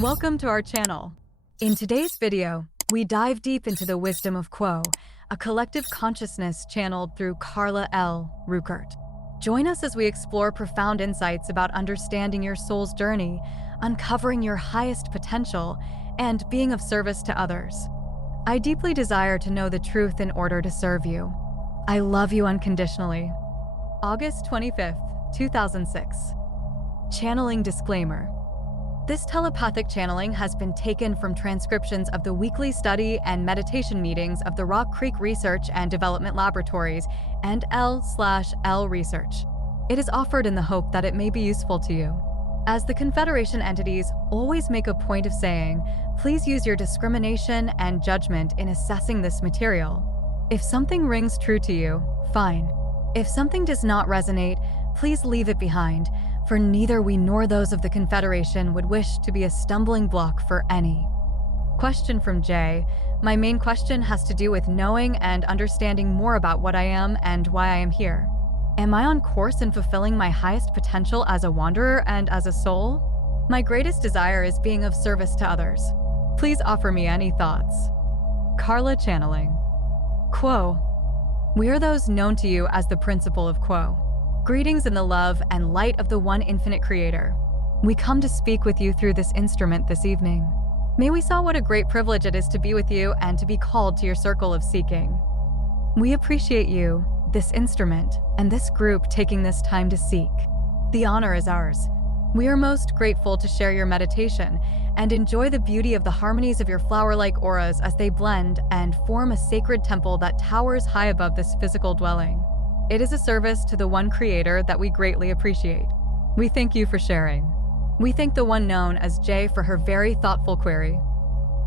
Welcome to our channel. In today's video, we dive deep into the wisdom of Quo, a collective consciousness channeled through Carla L. Rueckert. Join us as we explore profound insights about understanding your soul's journey, uncovering your highest potential, and being of service to others. I deeply desire to know the truth in order to serve you. I love you unconditionally. August 25th, 2006. Channeling disclaimer. This telepathic channeling has been taken from transcriptions of the weekly study and meditation meetings of the Rock Creek Research and Development Laboratories and L/L Research. It is offered in the hope that it may be useful to you. As the Confederation entities always make a point of saying, please use your discrimination and judgment in assessing this material. If something rings true to you, fine. If something does not resonate, please leave it behind, for neither we nor those of the Confederation would wish to be a stumbling block for any. Question from Jay. My main question has to do with knowing and understanding more about what I am and why I am here. Am I on course in fulfilling my highest potential as a wanderer and as a soul? My greatest desire is being of service to others. Please offer me any thoughts. Carla channeling. Quo. We are those known to you as the principle of Quo. Greetings in the love and light of the one infinite creator. We come to speak with you through this instrument this evening. May we saw what a great privilege it is to be with you and to be called to your circle of seeking. We appreciate you, this instrument, and this group taking this time to seek. The honor is ours. We are most grateful to share your meditation and enjoy the beauty of the harmonies of your flower-like auras as they blend and form a sacred temple that towers high above this physical dwelling. It is a service to the one creator that we greatly appreciate. We thank you for sharing. We thank the one known as Jay for her very thoughtful query.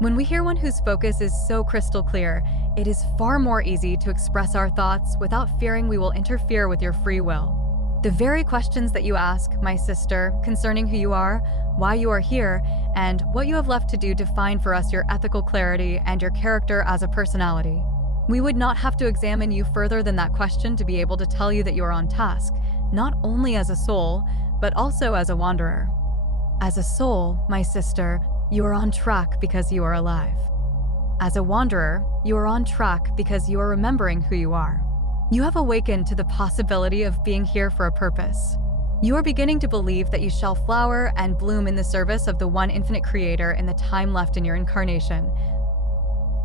When we hear one whose focus is so crystal clear, it is far more easy to express our thoughts without fearing we will interfere with your free will. The very questions that you ask, my sister, concerning who you are, why you are here, and what you have left to do define for us your ethical clarity and your character as a personality. We would not have to examine you further than that question to be able to tell you that you are on task, not only as a soul, but also as a wanderer. As a soul, my sister, you are on track because you are alive. As a wanderer, you are on track because you are remembering who you are. You have awakened to the possibility of being here for a purpose. You are beginning to believe that you shall flower and bloom in the service of the one infinite creator in the time left in your incarnation.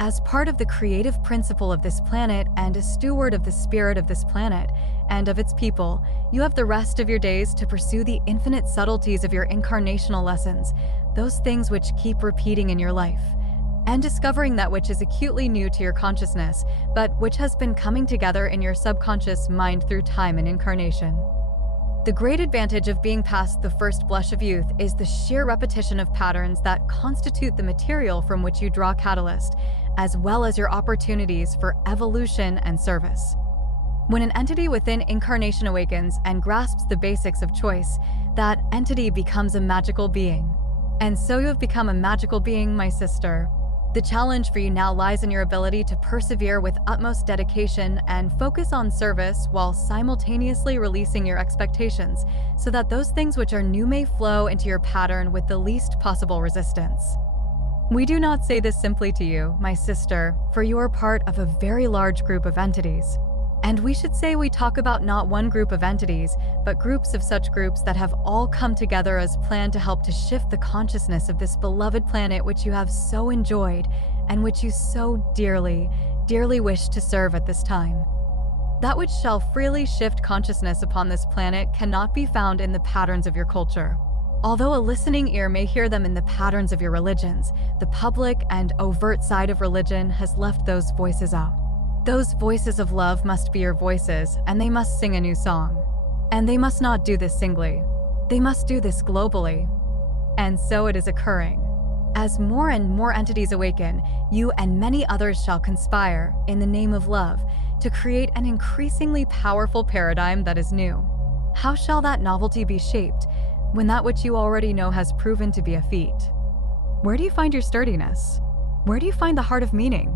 As part of the creative principle of this planet and a steward of the spirit of this planet and of its people, you have the rest of your days to pursue the infinite subtleties of your incarnational lessons, those things which keep repeating in your life, and discovering that which is acutely new to your consciousness, but which has been coming together in your subconscious mind through time and incarnation. The great advantage of being past the first blush of youth is the sheer repetition of patterns that constitute the material from which you draw catalyst, as well as your opportunities for evolution and service. When an entity within incarnation awakens and grasps the basics of choice, that entity becomes a magical being. And so you have become a magical being, my sister. The challenge for you now lies in your ability to persevere with utmost dedication and focus on service while simultaneously releasing your expectations so that those things which are new may flow into your pattern with the least possible resistance. We do not say this simply to you, my sister, for you are part of a very large group of entities. And we should say we talk about not one group of entities, but groups of such groups that have all come together as planned to help to shift the consciousness of this beloved planet which you have so enjoyed and which you so dearly, dearly wish to serve at this time. That which shall freely shift consciousness upon this planet cannot be found in the patterns of your culture. Although a listening ear may hear them in the patterns of your religions, the public and overt side of religion has left those voices out. Those voices of love must be your voices, and they must sing a new song. And they must not do this singly. They must do this globally. And so it is occurring. As more and more entities awaken, you and many others shall conspire, in the name of love, to create an increasingly powerful paradigm that is new. How shall that novelty be shaped when that which you already know has proven to be a feat? Where do you find your sturdiness? Where do you find the heart of meaning?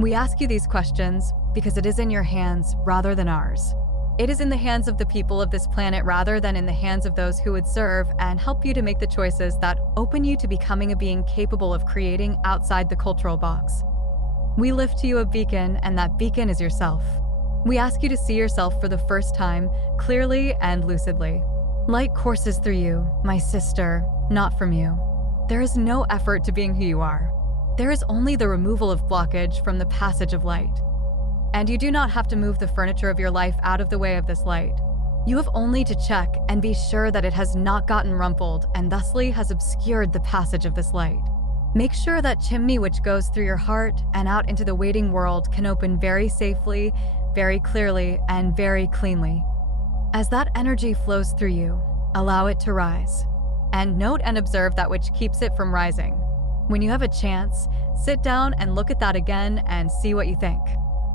We ask you these questions because it is in your hands rather than ours. It is in the hands of the people of this planet rather than in the hands of those who would serve and help you to make the choices that open you to becoming a being capable of creating outside the cultural box. We lift to you a beacon, and that beacon is yourself. We ask you to see yourself for the first time, clearly and lucidly. Light courses through you, my sister, not from you. There is no effort to being who you are. There is only the removal of blockage from the passage of light. And you do not have to move the furniture of your life out of the way of this light. You have only to check and be sure that it has not gotten rumpled and thusly has obscured the passage of this light. Make sure that chimney which goes through your heart and out into the waiting world can open very safely, very clearly, and very cleanly. As that energy flows through you, allow it to rise. And note and observe that which keeps it from rising. When you have a chance, sit down and look at that again and see what you think.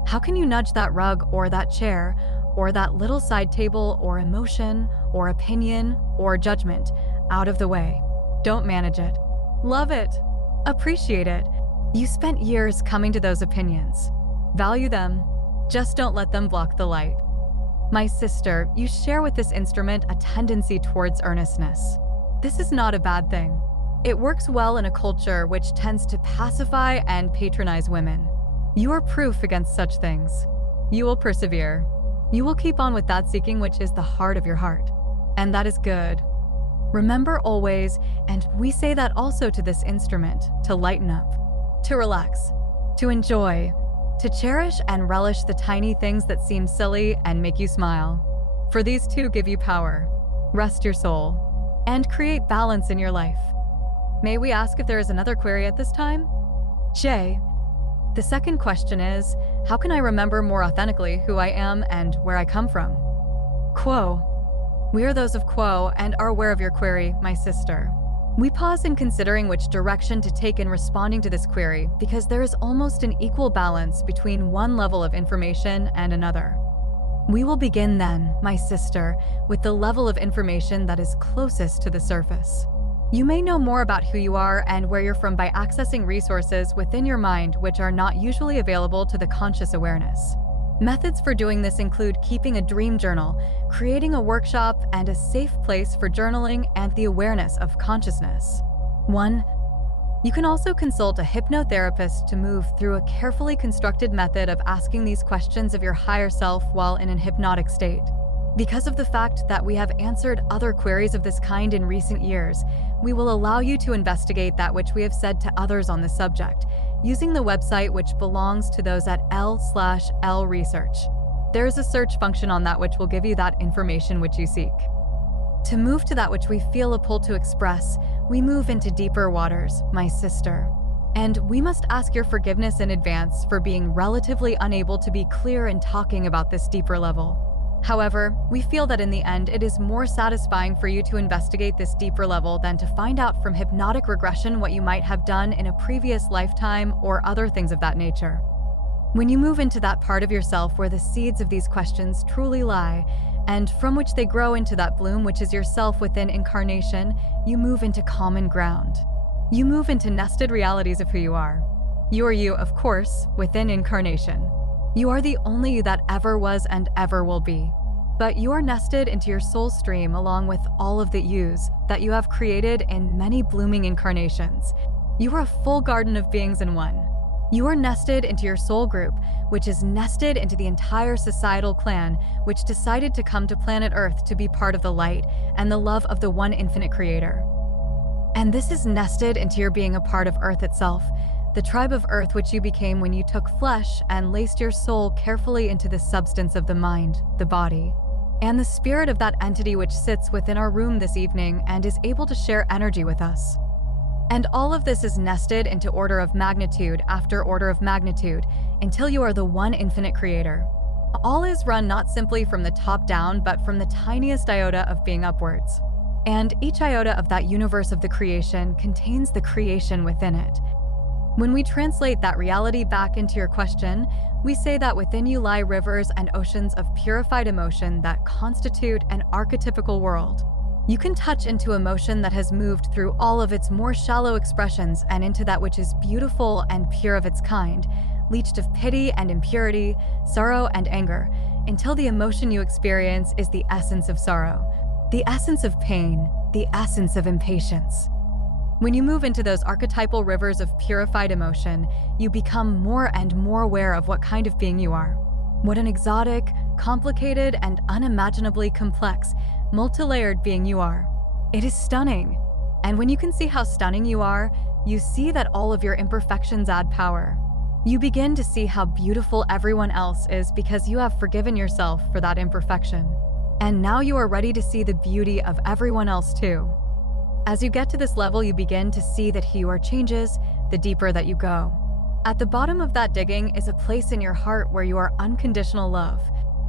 How can you nudge that rug or that chair or that little side table or emotion or opinion or judgment out of the way? Don't manage it. Love it. Appreciate it. You spent years coming to those opinions. Value them. Just don't let them block the light. My sister, you share with this instrument a tendency towards earnestness. This is not a bad thing. It works well in a culture which tends to pacify and patronize women. You are proof against such things. You will persevere. You will keep on with that seeking which is the heart of your heart. And that is good. Remember always, and we say that also to this instrument, to lighten up, to relax, to enjoy, to cherish and relish the tiny things that seem silly and make you smile. For these too give you power, rest your soul, and create balance in your life. May we ask if there is another query at this time? Jay. The second question is, how can I remember more authentically who I am and where I come from? Quo. We are those of Quo and are aware of your query, my sister. We pause in considering which direction to take in responding to this query because there is almost an equal balance between one level of information and another. We will begin then, my sister, with the level of information that is closest to the surface. You may know more about who you are and where you're from by accessing resources within your mind which are not usually available to the conscious awareness. Methods for doing this include keeping a dream journal, creating a workshop, and a safe place for journaling and the awareness of consciousness. 1. You can also consult a hypnotherapist to move through a carefully constructed method of asking these questions of your higher self while in an hypnotic state. Because of the fact that we have answered other queries of this kind in recent years, we will allow you to investigate that which we have said to others on the subject, using the website which belongs to those at L/L Research. There is a search function on that which will give you that information which you seek. To move to that which we feel a pull to express, we move into deeper waters, my sister. And we must ask your forgiveness in advance for being relatively unable to be clear in talking about this deeper level. However, we feel that in the end it is more satisfying for you to investigate this deeper level than to find out from hypnotic regression what you might have done in a previous lifetime or other things of that nature. When you move into that part of yourself where the seeds of these questions truly lie, and from which they grow into that bloom which is yourself within incarnation, you move into common ground. You move into nested realities of who you are. You are you, of course, within incarnation. You are the only you that ever was and ever will be. But you are nested into your soul stream along with all of the yous that you have created in many blooming incarnations. You are a full garden of beings in one. You are nested into your soul group, which is nested into the entire societal clan, which decided to come to planet Earth to be part of the light and the love of the one infinite creator. And this is nested into your being a part of Earth itself, the tribe of Earth which you became when you took flesh and laced your soul carefully into the substance of the mind, the body, and the spirit of that entity which sits within our room this evening and is able to share energy with us. And all of this is nested into order of magnitude after order of magnitude until you are the one infinite creator. All is run not simply from the top down, but from the tiniest iota of being upwards. And each iota of that universe of the creation contains the creation within it. When we translate that reality back into your question, we say that within you lie rivers and oceans of purified emotion that constitute an archetypical world. You can touch into emotion that has moved through all of its more shallow expressions and into that which is beautiful and pure of its kind, leached of pity and impurity, sorrow and anger, until the emotion you experience is the essence of sorrow, the essence of pain, the essence of impatience. When you move into those archetypal rivers of purified emotion, you become more and more aware of what kind of being you are. What an exotic, complicated, and unimaginably complex, multi-layered being you are. It is stunning. And when you can see how stunning you are, you see that all of your imperfections add power. You begin to see how beautiful everyone else is because you have forgiven yourself for that imperfection. And now you are ready to see the beauty of everyone else too. As you get to this level, you begin to see that who you are changes the deeper that you go. At the bottom of that digging is a place in your heart where you are unconditional love.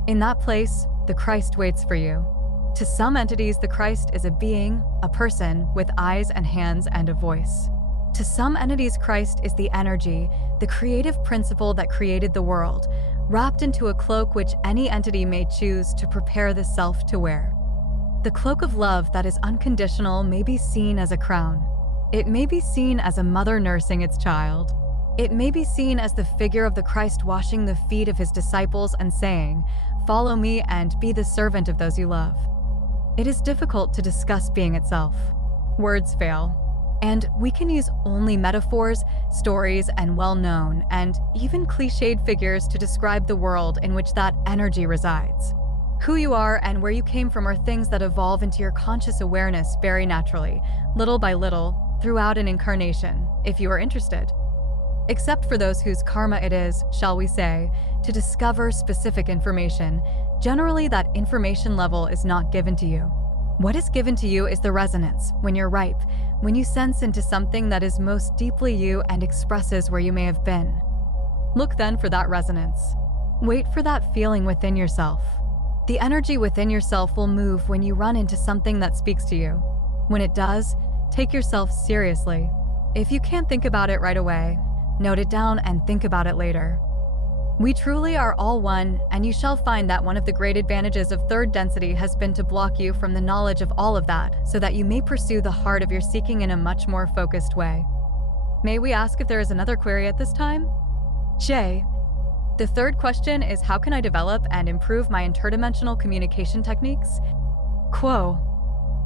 In that place, the Christ waits for you. To some entities, the Christ is a being, a person, with eyes and hands and a voice. To some entities, Christ is the energy, the creative principle that created the world, wrapped into a cloak which any entity may choose to prepare the self to wear. The cloak of love that is unconditional may be seen as a crown. It may be seen as a mother nursing its child. It may be seen as the figure of the Christ washing the feet of his disciples and saying, "Follow me and be the servant of those you love." It is difficult to discuss being itself. Words fail. And we can use only metaphors, stories, and well-known, and even cliched figures to describe the world in which that energy resides. Who you are and where you came from are things that evolve into your conscious awareness very naturally, little by little, throughout an incarnation, if you are interested. Except for those whose karma it is, shall we say, to discover specific information, generally that information level is not given to you. What is given to you is the resonance, when you're ripe, when you sense into something that is most deeply you and expresses where you may have been. Look then for that resonance. Wait for that feeling within yourself. The energy within yourself will move when you run into something that speaks to you. When it does, take yourself seriously. If you can't think about it right away, note it down and think about it later. We truly are all one, and you shall find that one of the great advantages of third density has been to block you from the knowledge of all of that, so that you may pursue the heart of your seeking in a much more focused way. May we ask if there is another query at this time? J. The third question is, how can I develop and improve my interdimensional communication techniques? Quo.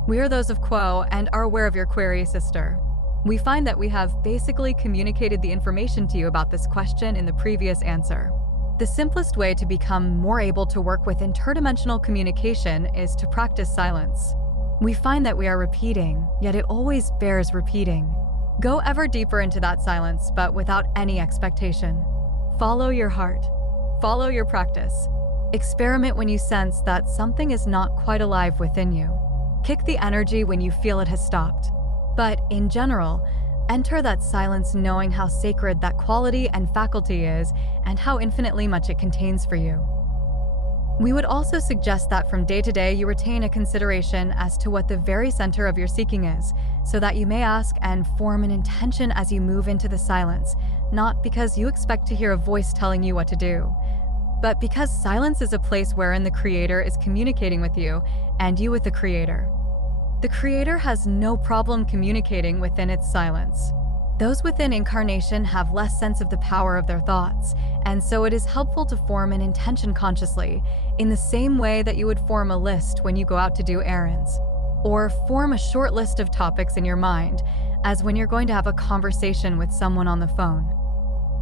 We are those of Quo and are aware of your query, sister. We find that we have basically communicated the information to you about this question in the previous answer. The simplest way to become more able to work with interdimensional communication is to practice silence. We find that we are repeating, yet it always bears repeating. Go ever deeper into that silence, but without any expectation. Follow your heart. Follow your practice. Experiment when you sense that something is not quite alive within you. Kick the energy when you feel it has stopped. But in general, enter that silence knowing how sacred that quality and faculty is and how infinitely much it contains for you. We would also suggest that from day to day you retain a consideration as to what the very center of your seeking is, so that you may ask and form an intention as you move into the silence, not because you expect to hear a voice telling you what to do, but because silence is a place wherein the Creator is communicating with you and you with the Creator. The Creator has no problem communicating within its silence. Those within incarnation have less sense of the power of their thoughts, and so it is helpful to form an intention consciously, in the same way that you would form a list when you go out to do errands, or form a short list of topics in your mind, as when you're going to have a conversation with someone on the phone.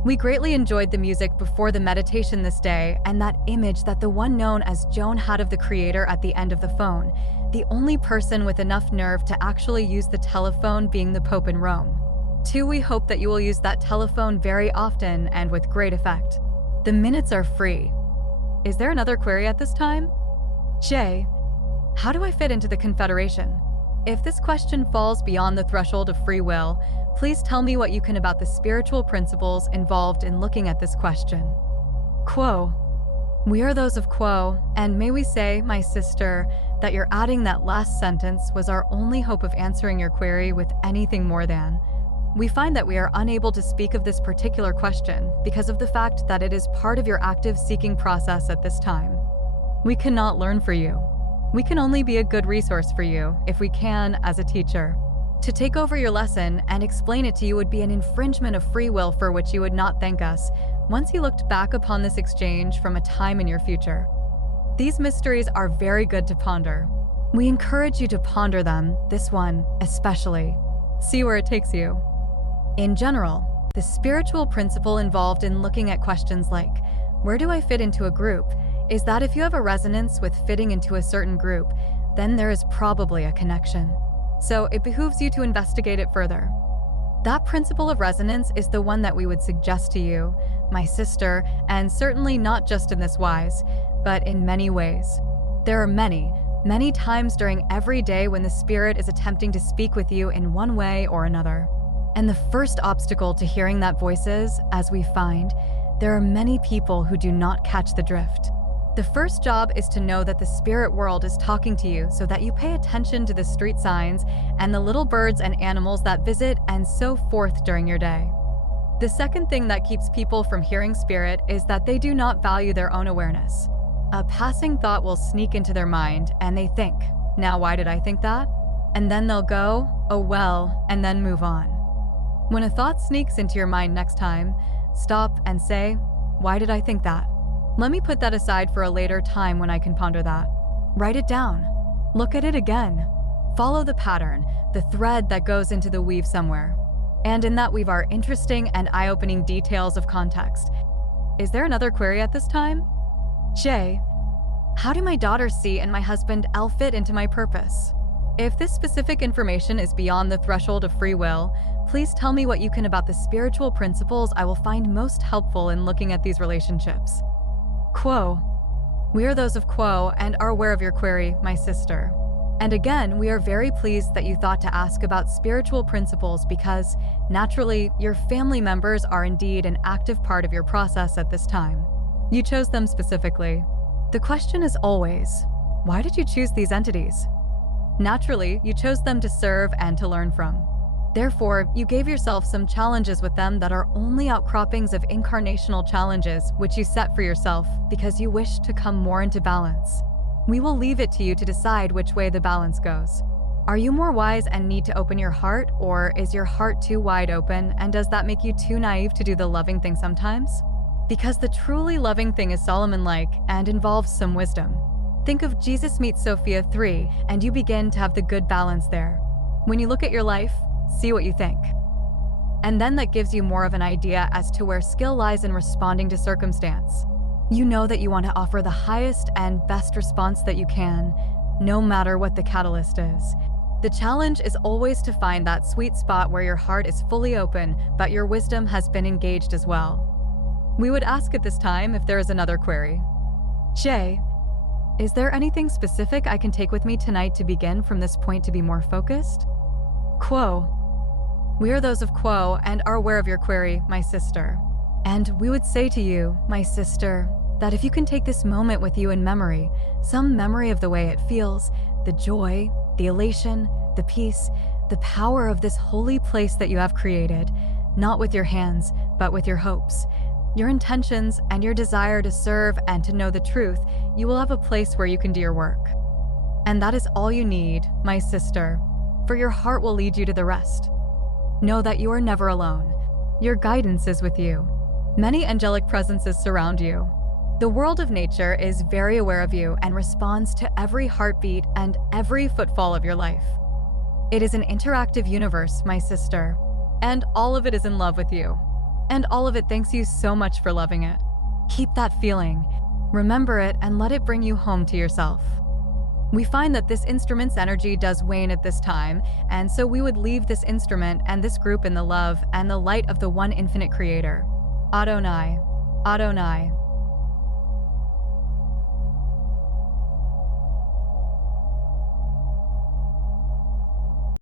We greatly enjoyed the music before the meditation this day, and that image that the one known as Joan had of the Creator at the end of the phone, the only person with enough nerve to actually use the telephone being the Pope in Rome. 2. We hope that you will use that telephone very often and with great effect. The minutes are free. Is there another query at this time? J. How do I fit into the Confederation? If this question falls beyond the threshold of free will, please tell me what you can about the spiritual principles involved in looking at this question. Quo. We are those of Quo, and may we say, my sister, that your adding that last sentence was our only hope of answering your query with anything more than. We find that we are unable to speak of this particular question because of the fact that it is part of your active seeking process at this time. We cannot learn for you. We can only be a good resource for you, if we can, as a teacher. To take over your lesson and explain it to you would be an infringement of free will for which you would not thank us, once you looked back upon this exchange from a time in your future? These mysteries are very good to ponder. We encourage you to ponder them, this one especially. See where it takes you. In general, the spiritual principle involved in looking at questions like, where do I fit into a group, is that if you have a resonance with fitting into a certain group, then there is probably a connection. So it behooves you to investigate it further. That principle of resonance is the one that we would suggest to you, my sister, and certainly not just in this wise, but in many ways. There are many times during every day when the Spirit is attempting to speak with you in one way or another. And the first obstacle to hearing that voice is, as we find, there are many people who do not catch the drift. The first job is to know that the spirit world is talking to you so that you pay attention to the street signs and the little birds and animals that visit and so forth during your day. The second thing that keeps people from hearing spirit is that they do not value their own awareness. A passing thought will sneak into their mind and they think, now why did I think that? And then they'll go, oh well, and then move on. When a thought sneaks into your mind next time, stop and say, why did I think that? Let me put that aside for a later time when I can ponder that. Write it down. Look at it again. Follow the pattern, the thread that goes into the weave somewhere. And in that weave are interesting and eye-opening details of context. Is there another query at this time? J. How do my daughter C and my husband L fit into my purpose? If this specific information is beyond the threshold of free will, please tell me what you can about the spiritual principles I will find most helpful in looking at these relationships. Quo. We are those of Quo and are aware of your query, my sister. And again, we are very pleased that you thought to ask about spiritual principles because, naturally, your family members are indeed an active part of your process at this time. You chose them specifically. The question is always, why did you choose these entities? Naturally, you chose them to serve and to learn from. Therefore, you gave yourself some challenges with them that are only outcroppings of incarnational challenges which you set for yourself because you wish to come more into balance. We will leave it to you to decide which way the balance goes. Are you more wise and need to open your heart, or is your heart too wide open, and does that make you too naive to do the loving thing sometimes? Because the truly loving thing is Solomon-like and involves some wisdom. Think of Jesus meets Sophia 3, and you begin to have the good balance there. When you look at your life, see what you think. And then that gives you more of an idea as to where skill lies in responding to circumstance. You know that you want to offer the highest and best response that you can, no matter what the catalyst is. The challenge is always to find that sweet spot where your heart is fully open, but your wisdom has been engaged as well. We would ask at this time if there is another query. J. Is there anything specific I can take with me tonight to begin from this point to be more focused? Quo. We are those of Quo and are aware of your query, my sister. And we would say to you, my sister, that if you can take this moment with you in memory, some memory of the way it feels, the joy, the elation, the peace, the power of this holy place that you have created, not with your hands, but with your hopes, your intentions, and your desire to serve and to know the truth, you will have a place where you can do your work. And that is all you need, my sister, for your heart will lead you to the rest. Know that you are never alone. Your guidance is with you. Many angelic presences surround you. The world of nature is very aware of you and responds to every heartbeat and every footfall of your life. It is an interactive universe, my sister, and all of it is in love with you. And all of it thanks you so much for loving it. Keep that feeling, remember it, and let it bring you home to yourself. We find that this instrument's energy does wane at this time, and so we would leave this instrument and this group in the love and the light of the one infinite creator. Adonai, Adonai.